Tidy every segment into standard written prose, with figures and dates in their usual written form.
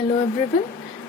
Hello everyone,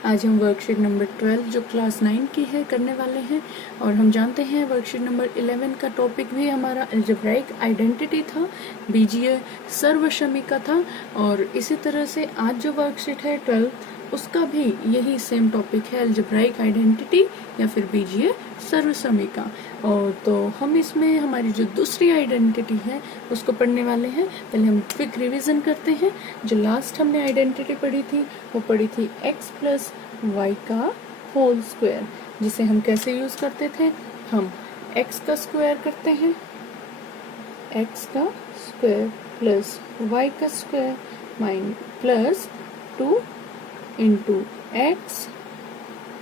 आज हम worksheet number 12 जो क्लास 9 की है करने वाले हैं। और हम जानते हैं वर्कशीट नंबर 11 का टॉपिक भी हमारा अलजेब्राइक आइडेंटिटी था, बीजीय सर्वसमीका था। और इसी तरह से आज जो वर्कशीट है 12 उसका भी यही सेम टॉपिक है, अलजेब्राइक आइडेंटिटी या फिर बीजीय सर्वसमीका। और तो हम इसमें हमारी जो दूसरी आइडेंटिटी है उसको पढ़ने वाले हैं। पहले हम क्विक रिवीजन करते हैं। जो लास्ट हमने आइडेंटिटी पढ़ी थी वो पढ़ी थी x प्लस वाई का होल स्क्वायर, जिसे हम कैसे यूज करते थे, हम x का स्क्वायर करते हैं, x का स्क्वायर प्लस y का स्क्वायर माइन plus 2 into x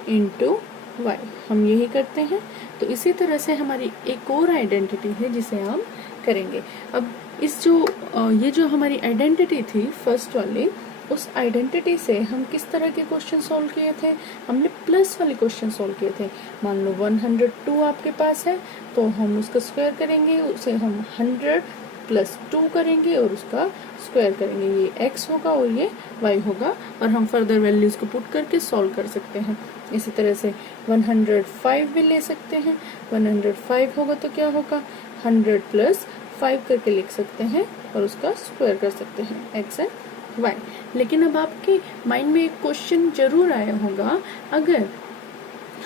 into y, हम यही करते हैं। तो इसी तरह से हमारी एक और आइडेंटिटी है जिसे हम करेंगे। अब इस ये जो हमारी आइडेंटिटी थी फर्स्ट वाली, उस आइडेंटिटी से हम किस तरह के क्वेश्चन सॉल्व किए थे, हमने प्लस वाले क्वेश्चन सॉल्व किए थे। मान लो 102 आपके पास है तो हम उसका स्क्वायर करेंगे, उसे हम 100 प्लस 2 करेंगे और उसका स्क्वायर करेंगे। ये x होगा और ये y होगा और हम फर्दर वैल्यूज को पुट करके सॉल्व कर सकते हैं। इसी तरह से 105 भी ले सकते हैं। 105 होगा तो क्या होगा, 100 प्लस 5 करके लिख सकते हैं और उसका स्क्वायर कर सकते हैं, x एंड y। लेकिन अब आपके माइंड में एक क्वेश्चन जरूर आया होगा, अगर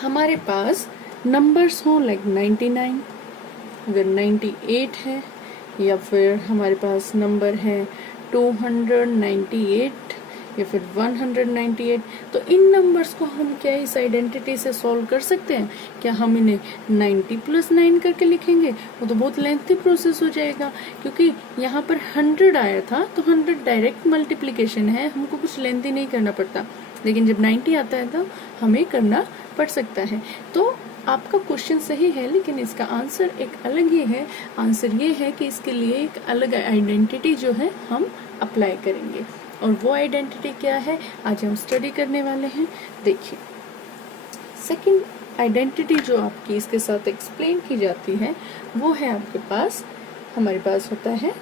हमारे पास नंबर्स हो लाइक 99, अगर 98 है, या फिर हमारे पास नंबर है 298 या फिर 198, तो इन नंबर्स को हम क्या इस आइडेंटिटी से सॉल्व कर सकते हैं? क्या हम इन्हें 90 प्लस 9 करके लिखेंगे? वो तो बहुत लेंथी प्रोसेस हो जाएगा, क्योंकि यहाँ पर 100 आया था तो 100 डायरेक्ट मल्टीप्लिकेशन है, हमको कुछ लेंथी नहीं करना पड़ता। लेकिन जब 90 आता है तो हमें करना पड़ सकता है। तो आपका क्वेश्चन सही है, लेकिन इसका आंसर एक अलग ही है। आंसर ये है कि इसके लिए एक अलग आइडेंटिटी जो है हम अप्लाई करेंगे, और वो आइडेंटिटी क्या है आज हम स्टडी करने वाले हैं। देखिए, सेकंड आइडेंटिटी जो आपकी इसके साथ एक्सप्लेन की जाती है वो है आपके पास, हमारे पास होता है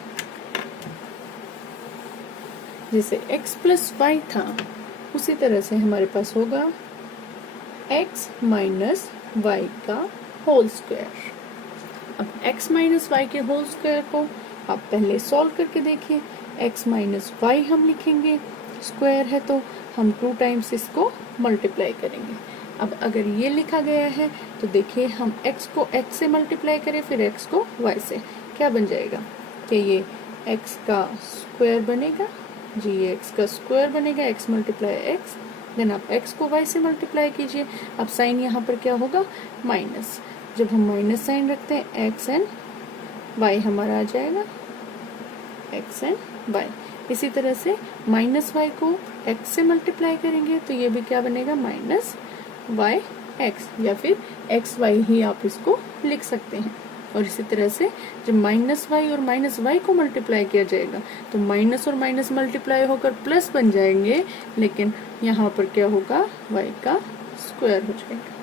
जैसे x प्लस वाई था उसी तरह से हमारे पास होगा x माइनस y का होल स्क्वायर। अब x माइनस वाई के होल स्क्वायर को आप पहले सॉल्व करके देखिए। x माइनस वाई हम लिखेंगे, स्क्वायर है तो हम 2 टाइम्स इसको मल्टीप्लाई करेंगे। अब अगर ये लिखा गया है तो देखिए, हम x को x से मल्टीप्लाई करें फिर x को y से, क्या बन जाएगा कि ये x का स्क्वायर बनेगा जी, ये x का स्क्वायर बनेगा, x मल्टीप्लाई x, देन आप x को y से मल्टीप्लाई कीजिए। अब साइन यहाँ पर क्या होगा, माइनस। जब हम माइनस साइन रखते हैं x एंड y हमारा आ जाएगा x एंड y। इसी तरह से माइनस y को x से मल्टीप्लाई करेंगे तो ये भी क्या बनेगा, माइनस y x, या फिर x y ही आप इसको लिख सकते हैं। और इसी तरह से जब माइनस वाई और माइनस वाई को मल्टीप्लाई किया जाएगा तो माइनस और माइनस मल्टीप्लाई होकर प्लस बन जाएंगे, लेकिन यहाँ पर क्या होगा, y का स्क्वायर हो जाएगा।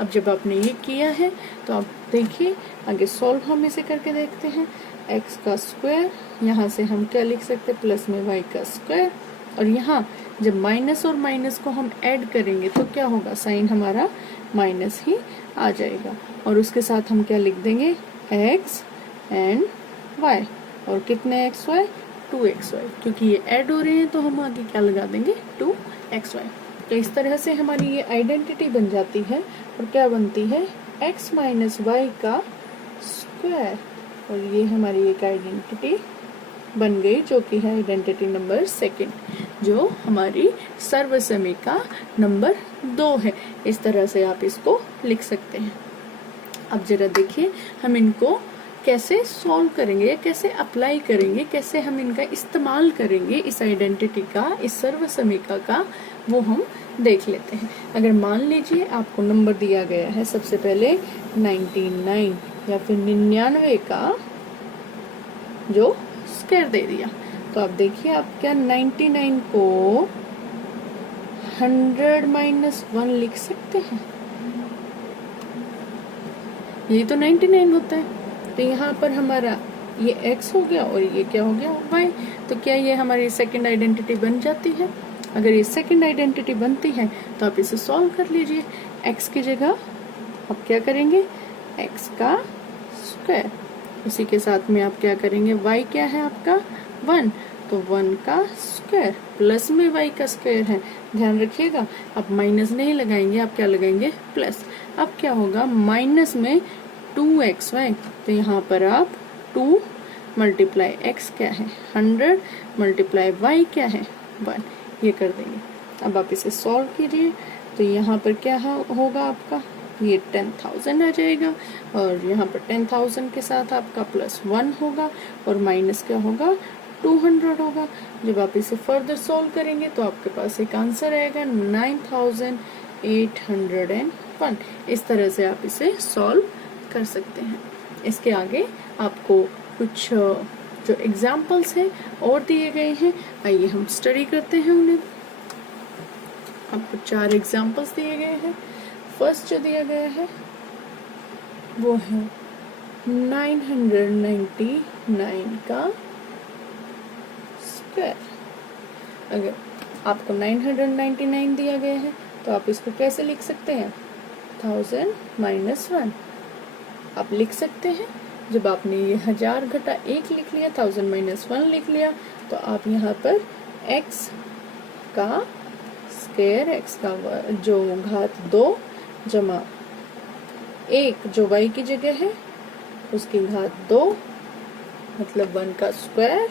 अब जब आपने ये किया है तो आप देखिए आगे सॉल्व हम इसे करके देखते हैं। x का स्क्वायर, यहाँ से हम क्या लिख सकते हैं, प्लस में y का स्क्वायर, और यहाँ जब माइनस और माइनस को हम ऐड करेंगे तो क्या होगा, साइन हमारा माइनस ही आ जाएगा। और उसके साथ हम क्या लिख देंगे, x एंड y, और कितने xy, 2xy, क्योंकि ये ऐड हो रहे हैं तो हम आगे क्या लगा देंगे, 2xy। तो इस तरह से हमारी ये आइडेंटिटी बन जाती है, और क्या बनती है, x माइनस वाई का स्क्वायर। और ये हमारी एक आइडेंटिटी बन गई जो कि है आइडेंटिटी नंबर 2, जो हमारी सर्वसमीका नंबर 2 है। इस तरह से आप इसको लिख सकते हैं। अब जरा देखिए हम इनको कैसे सॉल्व करेंगे, कैसे अप्लाई करेंगे, कैसे हम इनका इस्तेमाल करेंगे इस आइडेंटिटी का, इस सर्वसमीका का, वो हम देख लेते हैं। अगर मान लीजिए आपको नंबर दिया गया है सबसे पहले 99 या फिर 99 का जो स्क्वायर दे दिया, तो आप देखिए आप क्या 99 को 100 माइनस 1 लिख सकते हैं। ये तो 99 होता है, तो यहाँ पर हमारा ये x हो गया और ये क्या हो गया, y। तो क्या ये हमारी सेकंड आइडेंटिटी बन जाती है? अगर ये सेकंड आइडेंटिटी बनती है तो आप इसे सॉल्व कर लीजिए। x की जगह आप क्या करेंगे, x का स्क्वायर, उसी के साथ में आप क्या करेंगे, y क्या है आपका 1, तो 1 का स्क्वायर प्लस में y का स्क्वायर है, ध्यान रखिएगा आप माइनस नहीं लगाएंगे, आप क्या लगाएंगे प्लस। अब क्या होगा, माइनस में 2xy, तो यहाँ पर आप 2 मल्टीप्लाई x क्या है 100 मल्टीप्लाई y क्या है 1, ये कर देंगे। अब आप इसे सॉल्व कीजिए तो यहाँ पर क्या होगा आपका, ये 10,000 आ जाएगा और यहाँ पर 10,000 के साथ आपका +1 होगा और माइनस क्या होगा 200 होगा। जब आप इसे फर्दर सॉल्व करेंगे तो आपके पास एक आंसर आएगा 9,801। इस तरह से आप इसे सॉल्व कर सकते हैं। इसके आगे आपको कुछ जो एग्जाम्पल्स हैं और दिए गए हैं, आइए हम स्टडी करते हैं उन्हें। आपको 4 एग्जाम्पल्स दिए गए हैं। फर्स्ट जो दिया गया है वो है 999 का स्क्वायर। अगर आपको 999 दिया गया है तो आप इसको कैसे लिख सकते हैं, 1000 - 1 आप लिख सकते हैं। जब आपने ये 1000 घटा 1 लिख लिया, 1000 - 1 लिख लिया, तो आप यहाँ पर x का स्क्वायर, x का जो घात 2 जमा 1 जो y की जगह है उसकी घात 2 मतलब 1 का स्क्वायर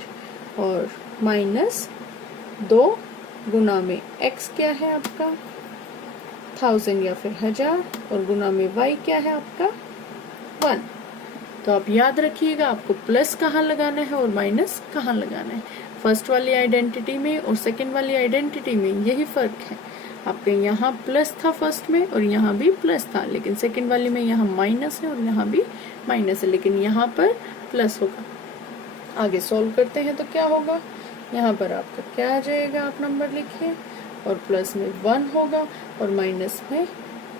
और -2 गुना में x क्या है आपका 1000 या फिर 1000 और गुना में y क्या है आपका 1। तो आप याद रखिएगा आपको प्लस कहाँ लगाना है और माइनस कहाँ लगाना है। फर्स्ट वाली आइडेंटिटी में और सेकंड वाली आइडेंटिटी में यही फर्क है। आपके यहाँ प्लस था फर्स्ट में और यहाँ भी प्लस था, लेकिन सेकंड वाली में यहाँ माइनस है और यहाँ भी माइनस है, लेकिन यहाँ पर प्लस होगा। आगे सॉल्व करते हैं तो क्या होगा, यहाँ पर आपका क्या आ जाएगा, आप नंबर लिखिए और प्लस में 1 होगा और माइनस में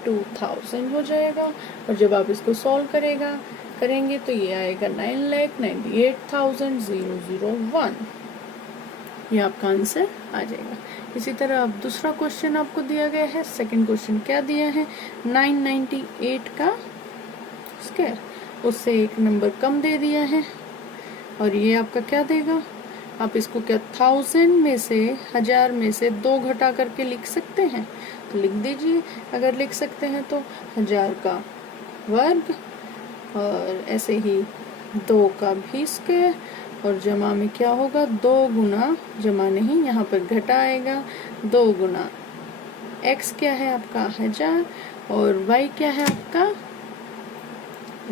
2000 हो जाएगा। और जब आप इसको सॉल्व करेंगे तो ये आएगा 9,98,001, ये आपका आंसर आ जाएगा। इसी तरह अब दूसरा क्वेश्चन आपको दिया गया है। सेकंड क्वेश्चन क्या दिया है, 998 का स्क्वायर, उससे एक नंबर कम दे दिया है और ये आपका क्या देगा, आप इसको क्या 1000 में से 1000 में से 2 घटा करके लिख सकते हैं, तो लिख दीजिए। अगर लिख सकते हैं तो 1000 का वर्ग और ऐसे ही 2 का भी स्क्वायर और जमा में क्या होगा 2 गुना, जमा नहीं यहाँ पर घटा आएगा, 2 गुना x क्या है आपका 1000 और y क्या है आपका,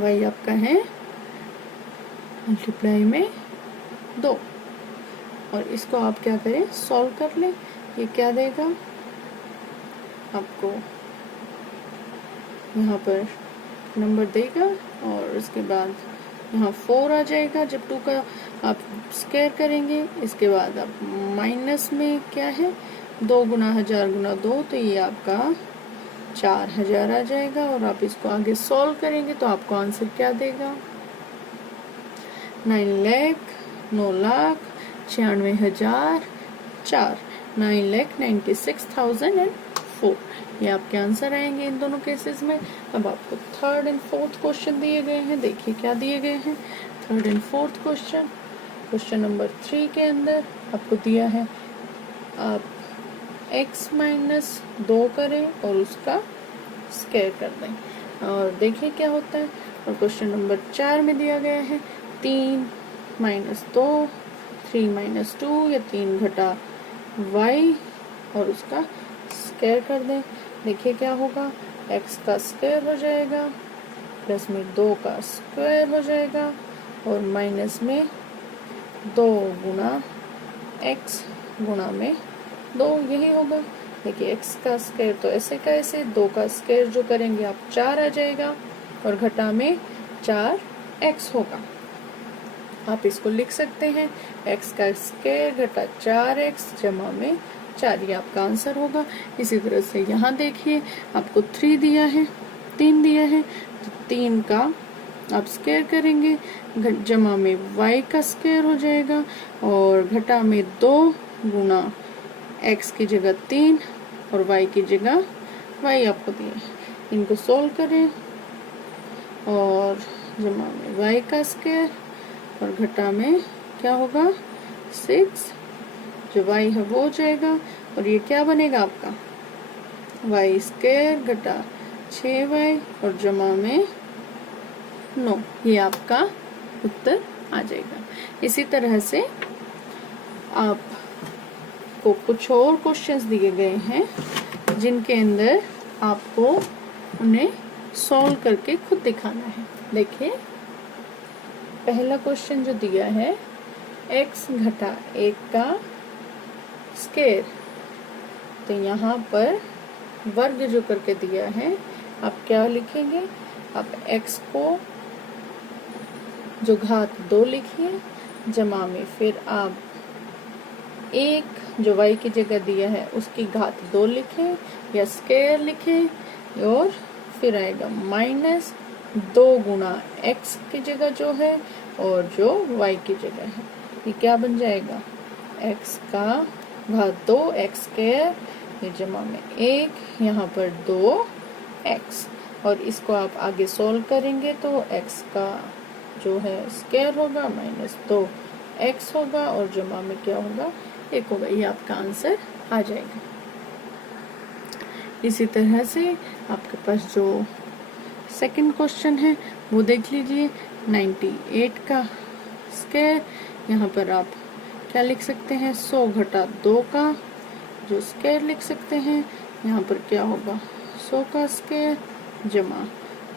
y आपका है मल्टीप्लाई में 2। और इसको आप क्या करें, सॉल्व कर लें। ये क्या देगा आपको, यहाँ पर नंबर देगा और उसके बाद यहाँ 4 आ जाएगा जब 2 का आप स्क्वायर करेंगे। इसके बाद आप माइनस में क्या है 2 गुना 1000 गुना 2, तो ये आपका 4000 आ जाएगा। और आप इसको आगे सॉल्व करेंगे तो आपको आंसर क्या देगा, 9,96,004, 9,96,004, ये आपके आंसर आएंगे इन दोनों केसेस में। अब आपको थर्ड एंड फोर्थ क्वेश्चन दिए गए हैं, देखिए क्या दिए गए हैं। Third and fourth question, question number 3 के अंदर आपको दिया है आप x - 2 करें और उसका स्क्वायर कर दें और देखिए क्या होता है। और क्वेश्चन नंबर 4 में दिया गया है 3 - 2, 3 - 2 या 3 घटा y और उसका स्क्वायर कर दें। देखिए क्या होगा, x का स्क्वायर हो जाएगा प्लस में 2 का स्क्वायर हो जाएगा और माइनस में 2 गुना x गुना में 2, यही होगा। देखिए x का स्क्वायर तो ऐसे का ऐसे, 2 का स्क्वायर जो करेंगे आप 4 आ जाएगा और घटा में 4x होगा। आप इसको लिख सकते हैं x का स्क्वायर घटा 4x जमा में 4, ये आपका आंसर होगा। इसी तरह से यहाँ देखिए आपको 3 दिया है, 3 दिया है, तो 3 का आप स्क्वायर करेंगे जमा में y का स्क्वायर हो जाएगा और घटा में 2 गुना x की जगह 3 और y की जगह y आपको दिए, इनको सोल्व करें और जमा में y का स्क्वायर और घटा में क्या होगा 6, जो y है वो हो जाएगा और ये क्या बनेगा आपका y स्क्वायर घटा 6y और जमा में 9, ये आपका उत्तर आ जाएगा। इसी तरह से आपको कुछ और क्वेश्चंस दिए गए हैं जिनके अंदर आपको उन्हें सॉल्व करके खुद दिखाना है। देखिए पहला क्वेश्चन जो दिया है x घटा 1 का स्क्वायर, तो यहाँ पर वर्ग जो करके दिया है आप क्या लिखेंगे, आप x को जो घात 2 लिखिए जमा में फिर आप 1 जो y की जगह दिया है उसकी घात 2 लिखें या स्क्वायर लिखें और फिर आएगा माइनस 2 गुणा x की जगह जो है और जो y की जगह है, ये क्या बन जाएगा x का घात 2 x स्क्वायर, ये जमा में 1 यहाँ पर 2x, और इसको आप आगे सोल्व करेंगे तो x का जो है स्क्वायर होगा माइनस 2x होगा और जमा में क्या होगा 1 होगा, ये आपका आंसर आ जाएगा। इसी तरह से आपके पास जो सेकंड क्वेश्चन है वो देख लीजिए, 98 का स्क्वायर, यहाँ पर आप क्या लिख सकते हैं 100 घटा 2 का जो स्क्वायर लिख सकते हैं, यहाँ पर क्या होगा 100 का स्क्वायर जमा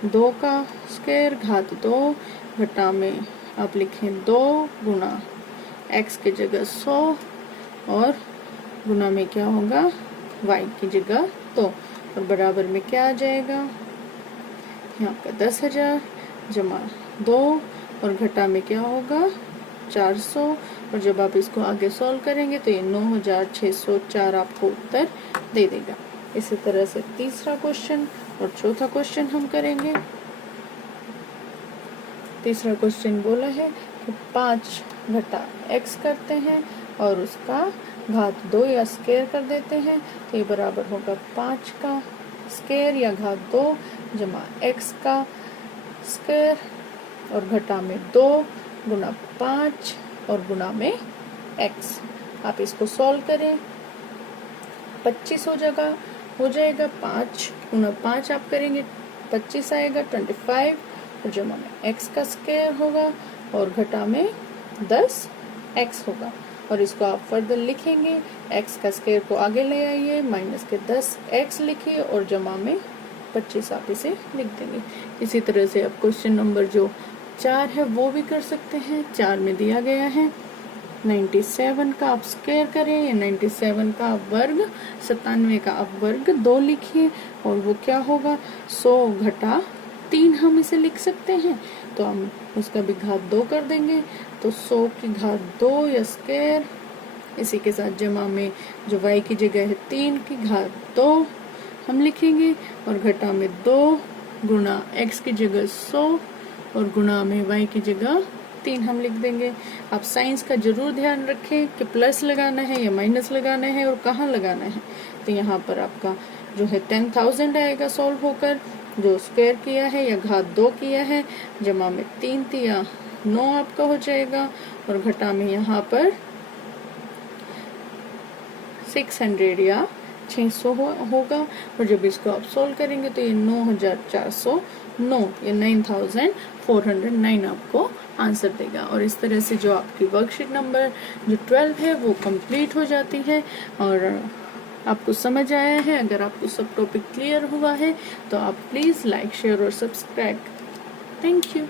2 का स्क्वायर घात 2 घटा में आप लिखें 2 गुणा x की जगह 100 और गुना में क्या होगा y की जगह 2 और बराबर में क्या आ जाएगा यहाँ का 10,000 जमा 2 और घटा में क्या होगा 400 और जब आप इसको आगे सॉल्व करेंगे तो ये 9,604 आपको उत्तर दे देगा। इसी तरह से तीसरा क्वेश्चन और चौथा क्वेश्चन हम करेंगे। तीसरा क्वेश्चन बोला है कि 5 घटा x करते हैं और उसका घात 2 या स्क्वायर कर देते हैं, तो ये बराबर होगा 5 का स्क्वायर या घात 2 जमा x का स्क्वायर और घटा में 2 गुना 5 और गुना में x। आप इसको सॉल्व करें 25 हो जाएगा 5 गुना 5 आप करेंगे 25 आएगा 25 और जमा में x का स्क्वायर होगा और घटा में 10x होगा और इसको आप फर्दर लिखेंगे x का स्क्वायर को आगे ले आइए माइनस के 10x लिखिए और जमा में 25 आप इसे लिख देंगे। इसी तरह से आप क्वेश्चन नंबर जो 4 है वो भी कर सकते हैं। 4 में दिया गया है 97 का आप स्क्वायर करें या 97 का आप वर्ग 97 का आप वर्ग 2 लिखिए और वो क्या होगा 100 घटा 3 हम इसे लिख सकते हैं, तो हम उसका भी घात 2 कर देंगे तो 100 की घात 2 या स्क्वायर, इसी के साथ जमा में जो y की जगह है 3 की घात 2 हम लिखेंगे और घटा में 2 गुणा x की जगह 100 और गुणा में y की जगह 3 हम लिख देंगे। आप साइंस का जरूर ध्यान रखें कि प्लस लगाना है या माइनस लगाना है और कहाँ लगाना है। तो यहाँ पर आपका जो है 10,000 आएगा सॉल्व होकर, जो स्क्वायर किया है या घात 2 किया है, जमा में 3 तिया 9 आपका हो जाएगा और घटा में यहाँ पर 600 या 600 होगा और जब इसको आप सोल्व करेंगे तो ये 9,409 या 9,409 आपको आंसर देगा। और इस तरह से जो आपकी वर्कशीट नंबर जो 12 है वो कंप्लीट हो जाती है और आपको समझ आया है। अगर आपको सब टॉपिक क्लियर हुआ है तो आप प्लीज़ लाइक शेयर और सब्सक्राइब। Thank you.